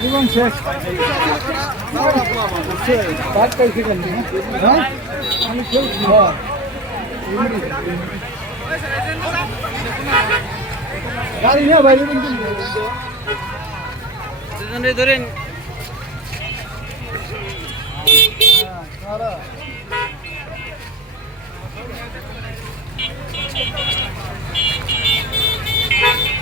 জীবন শেষ গাড়ি নিয়ে বাইরে ধরেন আমরা আজকে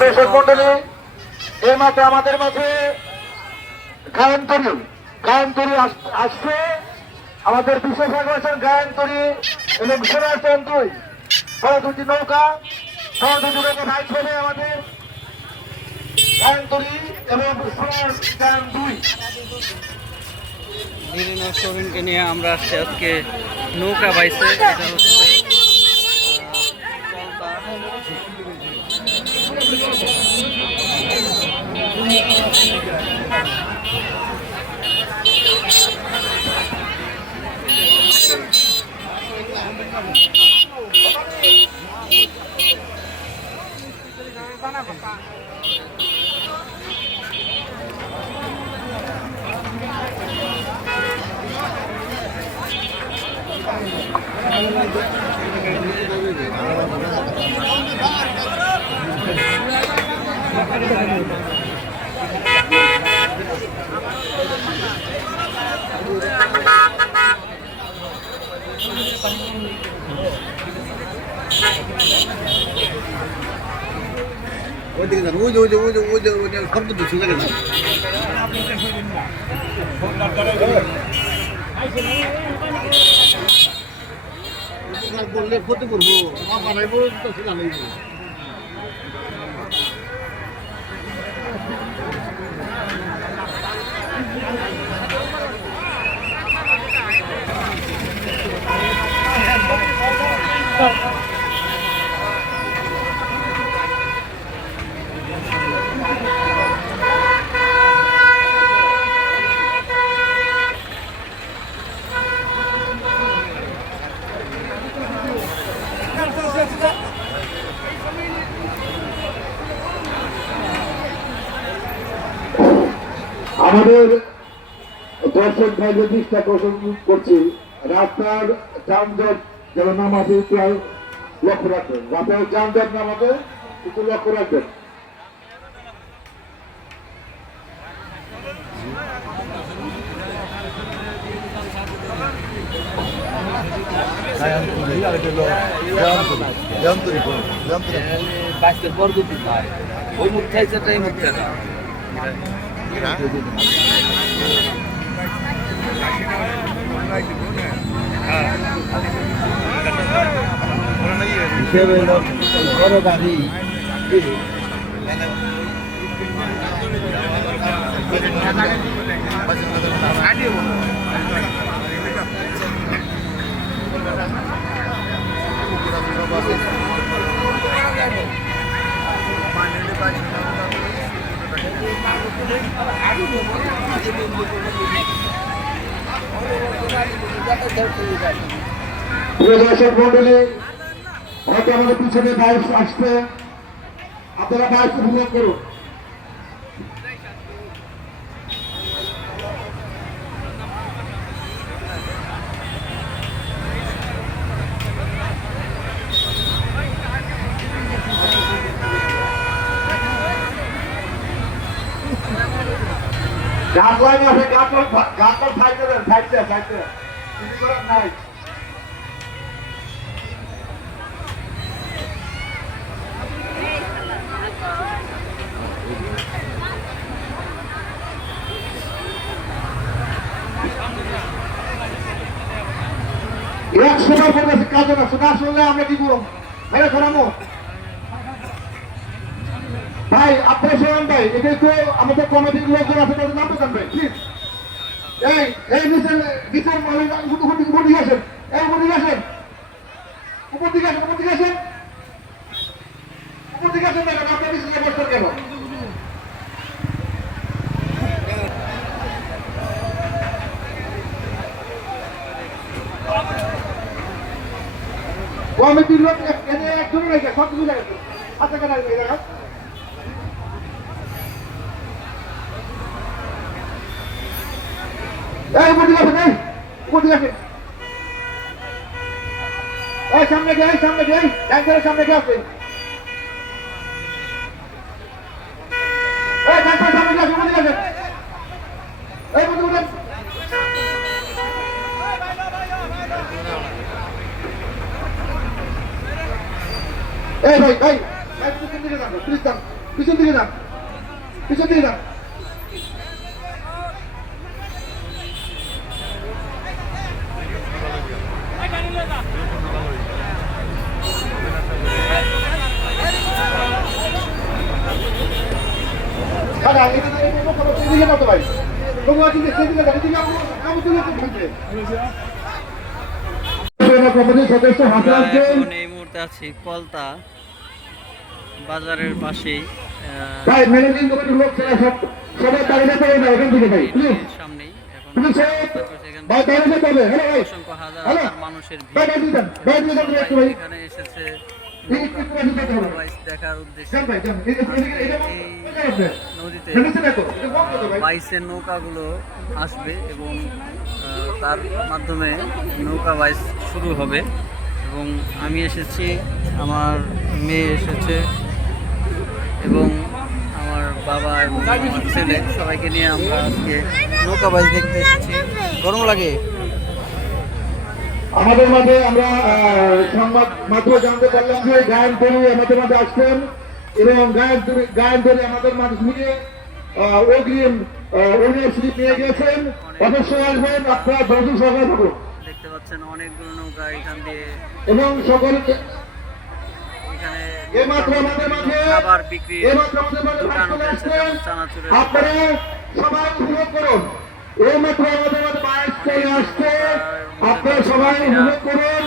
দর্শক মন্ডলী এই মাঠে আমাদের মাঝে গায়ন তরি গায়ন তরি আসছে। আমাদের বিশেষ আগমন গায়ন তরি এবং সোনার চন্দ্রই বড় দুটি নৌকা সহ দুটি নৌকা ভাই ছেলে আমাদের। গায়ন তরি এবং সোনার গায়ন দুই। নিয়ে আমরা নৌকা। ওইদিকে যান ওই যে ওই যে ওই যে ওই যে ওই যে শব্দ তো শুনে গেছে বললে ক্ষতি করব মা বানাইবো তো সেটা লাগবে আমাদের দর্শক ভাইদের দৃষ্টি করছি। রাস্তার যানজট যেন নামাতে একটু লক্ষ্য রাখবেন। রাস্তার যানজট নামাতে একটু লক্ষ্য রাখবেন। বাইশের বরগুতি ভাই, ওই মুখ চাইছে তাই মুখ না বড় গাড়ি প্রিয় দর্শক মন্ডলী হয়তো আমাদের পিছনে বাইশ আসছে। আপনারা বাইশ উপভোগ করুন। গাছ লাইন আছে গাছ গাছ সাইডে দেন, সাইডে নাই। একশো বার বলতেছে কাজে না শোনা শুনলে আমরা কি করব? মেরে শোনাবো ভাই আপনি শোনান ভাই এটা একটু আমাদের কমিটির লোকজন আছে, তাদের নাম দোকান ভাই প্লিজ আপনার কেন? কমিটির লোক এনে একজনও রেখে সব কিছু জায়গা এই জায়গা এই, উপর দিকে আসেন উপর দিকে আসেন। এই, সামনে গিয়ে, এই, সামনে গিয়ে এই, সামনে গিয়ে আসেন এই ট্যাঙ্কের সামনে গিয়ে আসেন উপর দিকে আসেন এই উপর দিকে আসেন। এই ভাই ভাই ভাই পিছন দিকে যান প্লিজ যান পিছন দিকে যান পিছন দিকে যান দাদা এটা তো এটা তো দিকে যাও তো ভাই লোক আছে যে সেদিকে যাবে দিকে আমি আমি তুলে থাকবে কমিটির সদস্য হাতে আমরা আছেন এখন এই মুহূর্তে আছি কলতা বাজারের পাশেই সামনেই। এখন অসংখ্য হাজার হাজার মানুষের ভিড়। এখানে এসেছে দেখার উদ্দেশ্যে নদীতে বাইসের নৌকাগুলো আসবে এবং তার মাধ্যমে নৌকা বাইস শুরু হবে এবং আমি এসেছি আমার মেয়ে এসেছে এবং আমার বাবা এবং ছেলে সবাইকে নিয়ে আমরা আজকে নৌকা বাইস দেখতে এসেছি গরম লাগে আমাদের মাঝে আমরা সংবাদ মাধ্যমে জানতে পারলাম যে গায়ন তরু আমাদের মাঝে আসছেন। এবং গায়ন গায়ন তরু আমাদের মাঝে নিয়ে অগ্রিম ইউনিভার্সিটি পেয়ে গেছেন। অবশ্যই আসবেন আপনারা ধৈর্য সহকারে থাকুন দেখতে পাচ্ছেন অনেকগুলো নৌকা এখান দিয়ে। এবং সকলকে এখানে আমাদের মাঝে খাবার বিক্রি এইমাত্র দোকান ভাগ চলে উঠেছে আসছেন। যেমন চানাচুরের আপনারা সবাই উপভোগ করুন। এইমাত্র আমাদের মাঝে চলে আসছে। আপনারা সবাই উপভোগ করুন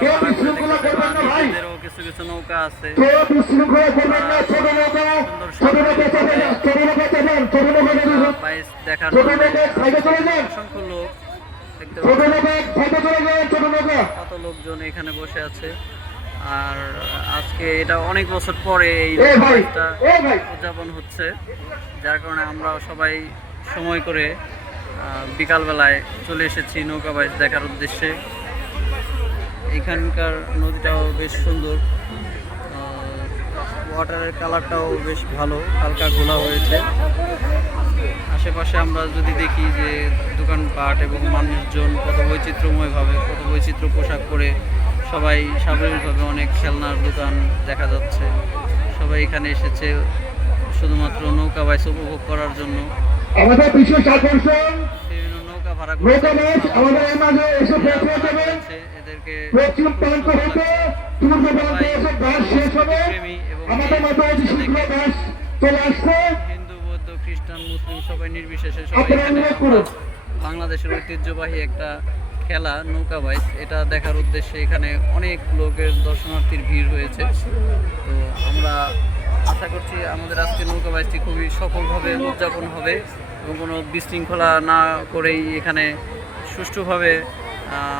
কেউ বিশৃঙ্খলা করবেন না ভাই। কিছু কিছু নৌকা আছে কেউ বিশৃঙ্খলা করবেন না ছোট নৌকা ছোট নৌকা চাপেন ছোট নৌকা চাপেন ছোট নৌকা যদি বাইস ছোট নৌকা সাইডে চলে যান অসংখ্য লোক ছোট নৌকা সাইডে চলে যান ছোট নৌকা কত লোকজন এখানে বসে আছে? আর আজকে এটা অনেক বছর পরে এই উদযাপন হচ্ছে যার কারণে আমরা সবাই সময় করে বিকালবেলায় চলে এসেছি নৌকা বাইচ দেখার উদ্দেশ্যে। এখানকার নদীটাও বেশ সুন্দর। ওয়াটারের কালারটাও বেশ ভালো, হালকা ঘোলা হয়েছে। আশেপাশে আমরা যদি দেখি যে দোকানপাট এবং মানুষজন কত বৈচিত্র্যময়ভাবে, কত বৈচিত্র্য পোশাক পরে সবাই স্বাভাবিকভাবে অনেক খেলনার দোকান দেখা যাচ্ছে। সবাই এখানে এসেছে শুধুমাত্র নৌকা বাইস উপভোগ করার জন্য। আমাদের বিশেষ আকর্ষণ নৌকা আমাদের এই মাঝে এসে পৌঁছে এদেরকে পশ্চিম প্রান্ত হতে পূর্ব প্রান্তে এসে বাস শেষ হবে। আমাদের অতি শীঘ্র বাস চলে আসছে হিন্দু বৌদ্ধ খ্রিস্টান মুসলিম সবাই নির্বিশেষে সবাই। বাংলাদেশের ঐতিহ্যবাহী একটা খেলা নৌকা বাইচ এটা দেখার উদ্দেশ্যে এখানে অনেক লোকের দর্শনার্থীর ভিড় হয়েছে তো আমরা আশা করছি আমাদের আজকে নৌকা বাইচটি খুবই সফলভাবে উদযাপন হবে। কোনো বিশৃঙ্খলা না করেই এখানে সুষ্ঠুভাবে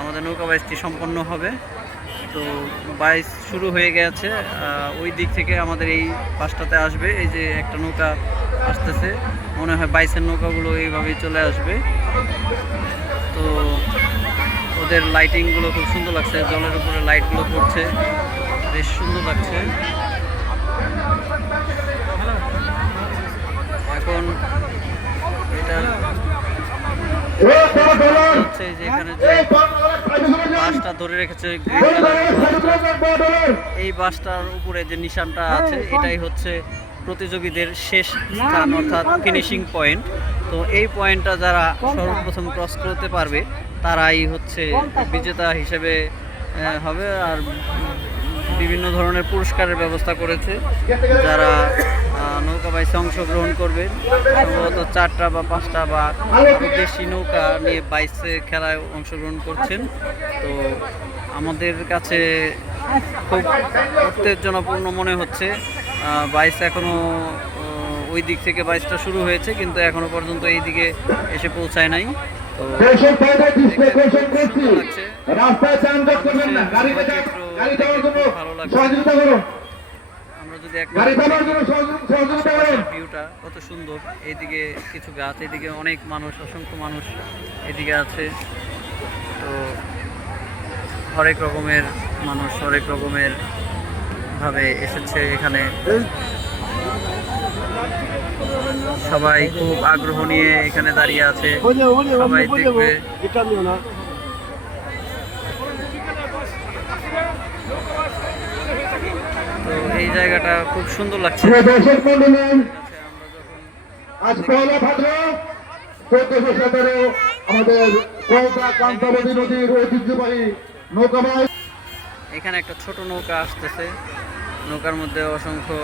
আমাদের নৌকা বাইচটি সম্পন্ন হবে। তো বাইচ শুরু হয়ে গেছে ওই দিক থেকে আমাদের এই পাশটাতে আসবে। এই যে একটা নৌকা আসতেছে, মনে হয় বাইসের নৌকাগুলো এইভাবেই চলে আসবে। তো ওদের লাইটিংগুলো খুব সুন্দর লাগছে, জলের উপরে লাইটগুলো পড়ছে, বেশ সুন্দর লাগছে। এখন এটা এখানে যে বাসটা ধরে রেখেছে এই বাসটার উপরে যে নিশানটা আছে, এটাই হচ্ছে প্রতিযোগীদের শেষ স্থান, অর্থাৎ ফিনিশিং পয়েন্ট তো এই পয়েন্টটা যারা সর্বপ্রথম ক্রস করতে পারবে, তারাই হচ্ছে বিজেতা হিসেবে হবে। আর বিভিন্ন ধরনের পুরস্কারের ব্যবস্থা করেছে। যারা নৌকা বাইসে অংশগ্রহণ করবেন সম্ভবত চারটা বা পাঁচটা বা বেশি নৌকা নিয়ে বাইসে খেলায় অংশগ্রহণ করছেন। তো আমাদের কাছে খুব উত্তেজনাপূর্ণ মনে হচ্ছে। বাইস এখনও ওই দিক থেকে বাইসটা শুরু হয়েছে কিন্তু এখনও পর্যন্ত এই দিকে এসে পৌঁছায় নাই। তো কোশ্চেন লাগছে। সহযোগিতা করেন ভিউটা কত সুন্দর। এইদিকে কিছু গাছ এদিকে অনেক মানুষ অসংখ্য মানুষ এদিকে আছে। তো হরেক রকমের মানুষ হরেক রকমের ভাবে এসেছে এখানে। সবাই খুব আগ্রহ নিয়ে এখানে দাঁড়িয়ে আছে। সবাই দেখবে তো এই জায়গাটা খুব সুন্দর লাগছে। দর্শক মন্ডলী আজ পয়লা ভাদ্র চোদ্দশো সতেরো আমাদের কলকা কান্তাবতী নদীর ঐতিহ্যবাহী নৌকাবাই এখানে একটা ছোট নৌকা আসতেছে। নৌকার মধ্যে অসংখ্য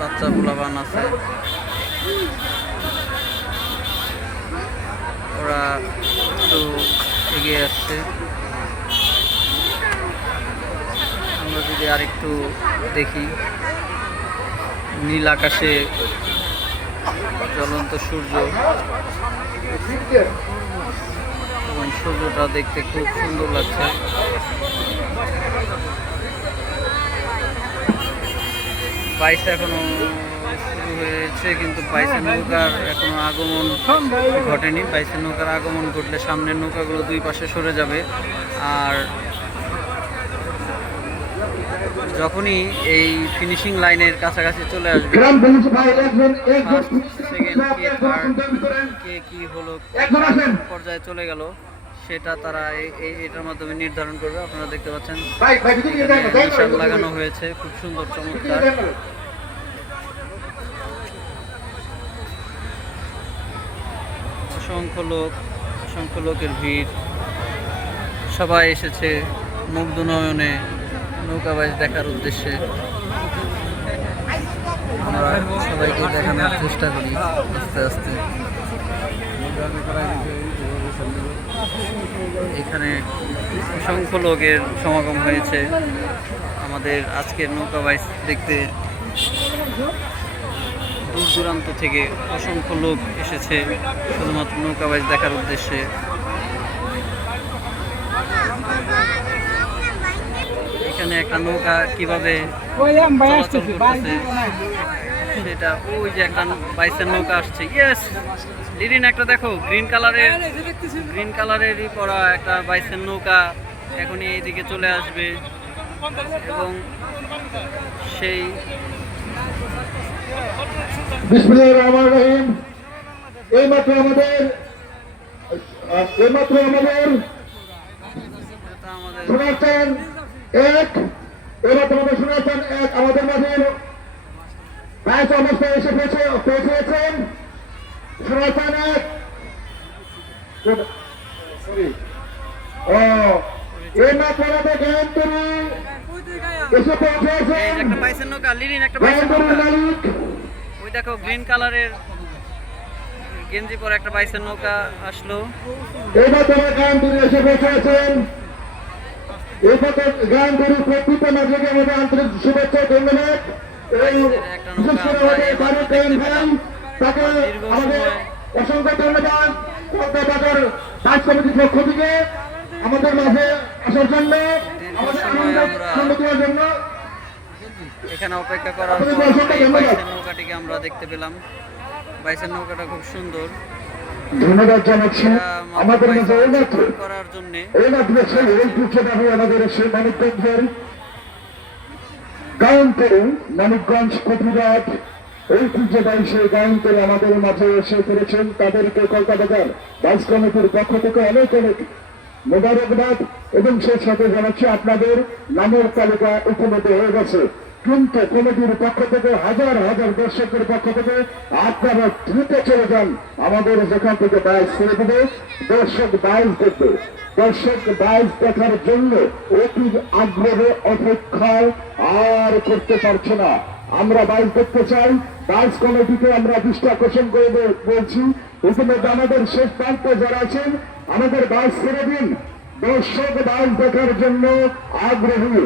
বাচ্চা বুলাবান আছে। ওরা একটু এগিয়ে আসছে আমরা যদি আরেকটু দেখি, নীল আকাশে জ্বলন্ত সূর্য এবং সূর্যটা দেখতে খুব সুন্দর লাগছে। বাইশ এখনও শুরু হয়েছে, কিন্তু বাইশের নৌকার এখনও আগমন ঘটেনি। বাইশের নৌকার আগমন ঘটলে সামনের নৌকাগুলো দুই পাশে সরে যাবে। আর যখনই এই ফিনিশিং লাইনের কাছাকাছি চলে আসবে সেকেন্ড কে থার্ড কে কি হলো পর্যায়ে চলে গেল সেটা তারা এই- এটার মাধ্যমে নির্ধারণ করবে। আপনারা দেখতে পাচ্ছেন নিশান লাগানো হয়েছে খুব সুন্দর চমৎকার। অসংখ্য লোক অসংখ্য লোকের ভিড়। সবাই এসেছে মুগ্ধ নয়নে। নৌকাবাজ দেখার উদ্দেশ্যে আমরা সবাইকে দেখানোর চেষ্টা করি আস্তে আস্তে। এখানে অসংখ্য লোকের সমাগম হয়েছে। আমাদের আজকের নৌকা দেখতে দূর দূরান্ত থেকে অসংখ্য লোক এসেছে, শুধুমাত্র নৌকা দেখার উদ্দেশ্যে। এখানে একটা নৌকা কীভাবে চলাচল করতেছে। সেটা ওই যে একটা বাইসের নৌকা আসছে। ইয়েস লিরিন একটা দেখো গ্রিন কালারের গ্রিন কালারেরই পরা একটা বাইসের নৌকা এখনই এইদিকে চলে আসবে। এবং সেই এইমাত্র আমাদের এইমাত্র আমাদের আমাদের শোনাচ্ছেন এক এইমাত্র আমাদের শোনাচ্ছেন এক আমাদের মাঝে ব্যাস অবস্থায় এসে পৌঁছে পৌঁছেছেন। শোনাচ্ছেন এক. ও এইমাত্র আমাদের গায়ন্তরী এসে পৌঁছেছেন। একটা বাইসের নৌকা লিরিন একটা বাইসের নৌকা। ওই দেখো গ্রিন কালারের গেঞ্জি পরে একটা বাইসের নৌকা আসলো। এবার তোমার গান তিনি এসে আমাদের আন্তরিক শুভেচ্ছা ধন্যবাদ। এই বিশেষ করে আমাদের ফারুক খান ভাই তাকে আমাদের অসংখ্য ধন্যবাদ। কলকাতা কাজ কমিটির পক্ষ থেকে আমাদের মাঝে আসার জন্য আমাদের আনন্দ আনন্দ দেওয়ার জন্য। এখানে অপেক্ষা করার পর আমরা বাইসের নৌকাটিকে আমরা দেখতে পেলাম। বাইসের নৌকাটা খুব সুন্দর। ধন্যবাদ জানাচ্ছি। আমাদের বাইসে মাঝে এইমাত্র অংশগ্রহণ করার জন্যে এইমাত্র সেই ঐতিহ্যবাহী আমাদের সেই মানিকগঞ্জের গায়নপুর মানিকগঞ্জ প্রতিবাদ ঐতিহ্যবাহী সেই গায়ন আমাদের মাঝে এসে করেছেন। তাদেরকে কলকাতা বাজার বাইশ কমিটির পক্ষ থেকে অনেক অনেক মোবারকবাদ এবং সেই সাথে জানাচ্ছি আপনাদের নামের তালিকা ইতিমধ্যে হয়ে গেছে। কিন্তু কমিটির পক্ষ থেকে হাজার হাজার দর্শকের পক্ষ থেকে আপনারা দ্রুত চলে যান। আমাদের যেখান থেকে বাইশ ছেড়ে দেবে, দর্শক বাইশ দেখবে। দর্শক বাইশ দেখার জন্য অতি আগ্রহে অপেক্ষায় আর করতে পারছে না। আমরা বাইশ দেখতে চাই বাইশ কমিটিকে আমরা দৃষ্টি আকর্ষণ করে বলছি। ইতিমধ্যে আমাদের শেষ প্রান্তে যারা আছেন, আমাদের বাইশ ছেড়ে দিন। দর্শক বাইশ দেখার জন্য আগ্রহী।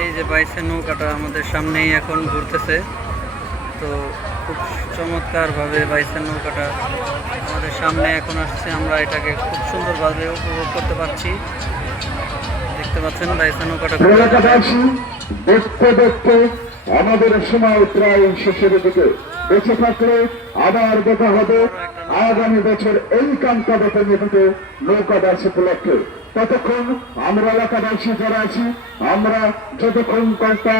এই যে বাইসের নৌকাটা আমাদের সামনেই এখন ঘুরতেছে। তো খুব চমৎকারভাবে বাইসের নৌকাটা আমাদের সামনে এখন আসছে। আমরা এটাকে খুব সুন্দরভাবে উপভোগ করতে পারছি। দেখতে পাচ্ছেন বাইসের নৌকাটা দেখতে দেখতে আমাদের সময় প্রায় শেষের দিকে। বেঁচে থাকলে আবার দেখা হবে। আগামী বছর এই কান্তাবতে নিয়মিত নৌকাবাস উপলক্ষে। ততক্ষণ আমরা এলাকাবাসী যারা আছি আমরা যতক্ষণ কয়েকটা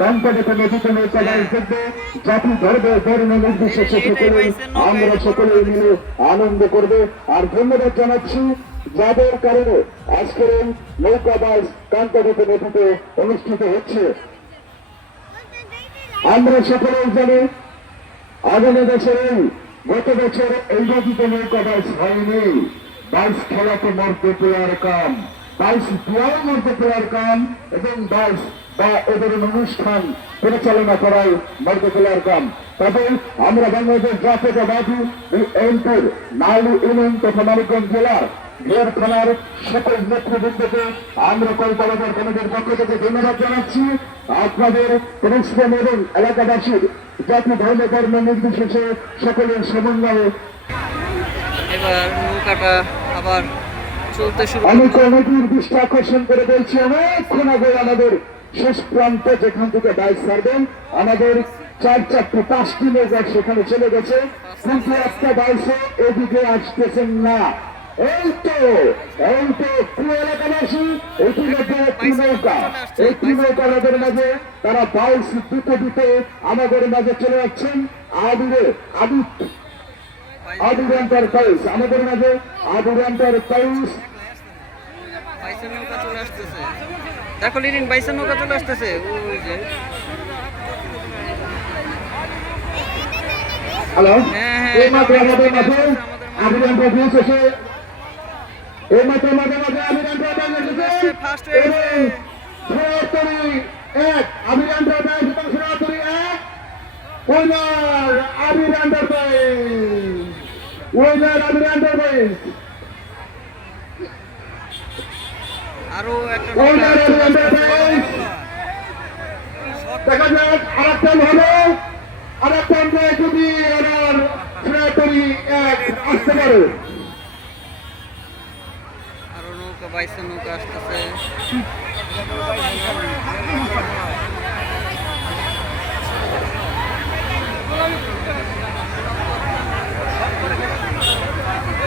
কান্তাবতে নদীতে নৌকাবাস দেখবে জাতি ধর্ম ধর্ম নির্বিশেষে সকলে আমরা সকলে মিলে আনন্দ করবে। আর ধন্যবাদ জানাচ্ছি যাদের কারণে আজকের এই নৌকাবাস কান্তাবতে নদীতে অনুষ্ঠিত হচ্ছে। আমরা সকলেই জানি আগামী বছরে গত বছর এই নদীতে নৌকাবাস হয়নি। বাইশ খেলাতে মরতে পেয়ার কাম। বাইশ দুয়ারে মরতে পেয়ার কাম এবং বাইশ বা এদের অনুষ্ঠান পরিচালনা করাই মরতে পেয়ার কাম। তবে আমরা বাংলাদেশ ইউনিয়ন তথা মানিকগঞ্জ জেলার সকল নেতৃবৃন্দকে আমরা কমিটির পক্ষ থেকে ধন্যবাদ জানাচ্ছি। আপনাদের পরিশ্রম এবং এলাকাবাসীর জাতি ধর্ম নির্বিশেষে সকলের সমন্বয়ে এবার নৌকাটা আবার চলতে শুরু আমি কমিটির দৃষ্টি আকর্ষণ করে বলছি অনেকক্ষণ আগে আমাদের শেষ প্রান্তে যেখান থেকে বাইক ছাড়বেন আমাদের চার চারটি পাঁচটি সেখানে চলে গেছে। কিন্তু একটা এদিকে আসতেছেন না। এই তো এই তো প্রিয় এলাকাবাসী ইতিমধ্যে একটি নৌকা। একটি নৌকা আমাদের মাঝে তারা বাইশ দিতে দিতে আমাদের মাঝে চলে যাচ্ছেন আদিরে আদিত্য আদির এন্টারপ্রাইজ আমাদের মাঝে আদির এন্টারপ্রাইজ বাইসের নৌকা চলে আসতেছে। দেখো লিরিন বাইসের নৌকা চলে আসতেছে। ওই যে। হ্যালো? হ্যাঁ, হ্যাঁ, এই মাত্র আমাদের মাঝে আমাদের আদির এন্টারপ্রাইজ এসে এই মাত্র আমাদের মাঝে আদির এন্টারপ্রাইজ এসেছে। ফার্স্ট হয়ে এক আদির এন্টারপ্রাইজ এবং সরাসরি এক। উইনার আদির এন্টারপ্রাইজ উইনার আদির এন্টারপ্রাইজ আরও একটা আসতেছে। এন্টারপ্রাইজ দেখা যাক আরেকটা হলো আরেকটা যদি ওনার সরাসরি এক আসতে পারে। আরও নৌকা বাইসের নৌকা আসতেছে।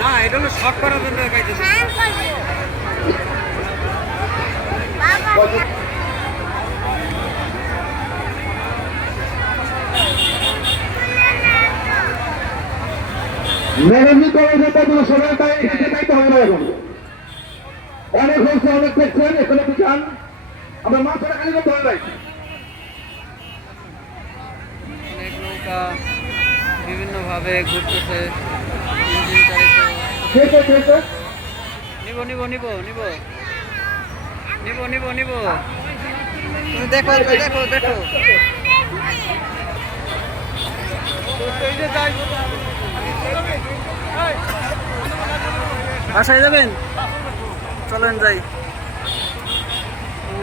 না। এটা হলো শর্ট করার জন্য দেখাইতেছে মেরেজি কলেজে তো কোনো সময় তাই এখানে যাইতে হবে না এখন। অনেক হয়েছে অনেক দেখছেন এখানে আমরা মাথাটা খালি করতে হবে নাই অনেক নৌকা বিভিন্নভাবে ঘুরতেছে। নিব নিব নিব নিব। নিব নিব নিব। দেখো দেখো দেখো। বাসায় যাবেন? চলেন যাই।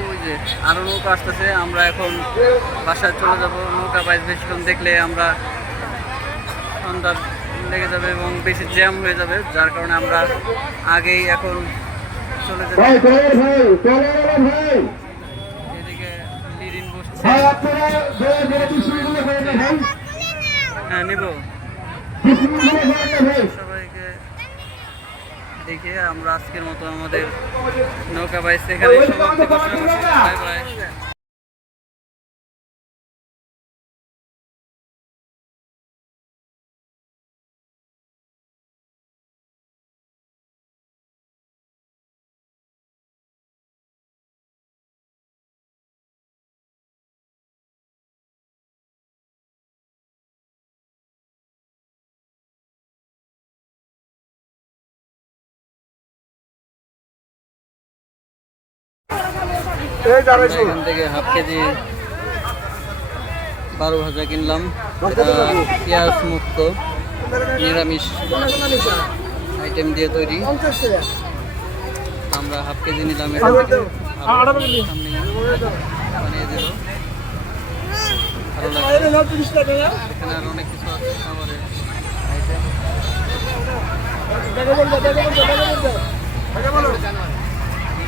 ওই যে আরও নৌকা আসতেছে আমরা এখন বাসায় চলে যাব। নৌকা বাইশ বেশিক্ষণ দেখলে আমরা ঠান্ডা লেগে যাবে এবং বেশি জ্যাম হয়ে যাবে যার কারণে আমরা আগেই এখন চলে ভাই এদিকে বসছে। হ্যাঁ নিব। সবাইকে দেখে আমরা আজকের মতো আমাদের নৌকা বাইস এখানে সমাপ্তি ঘোষণা করছি বাই বাই। এখান থেকে হাফ কেজি বারো ভাজা কিনলাম। এটা পেঁয়াজ মুক্ত নিরামিষ আইটেম দিয়ে তৈরি। আমরা হাফ কেজি নিলাম বানিয়ে দিল এখানে আর অনেক কিছু আছে খাবারের আইটেম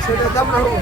সেটা দাম রাখো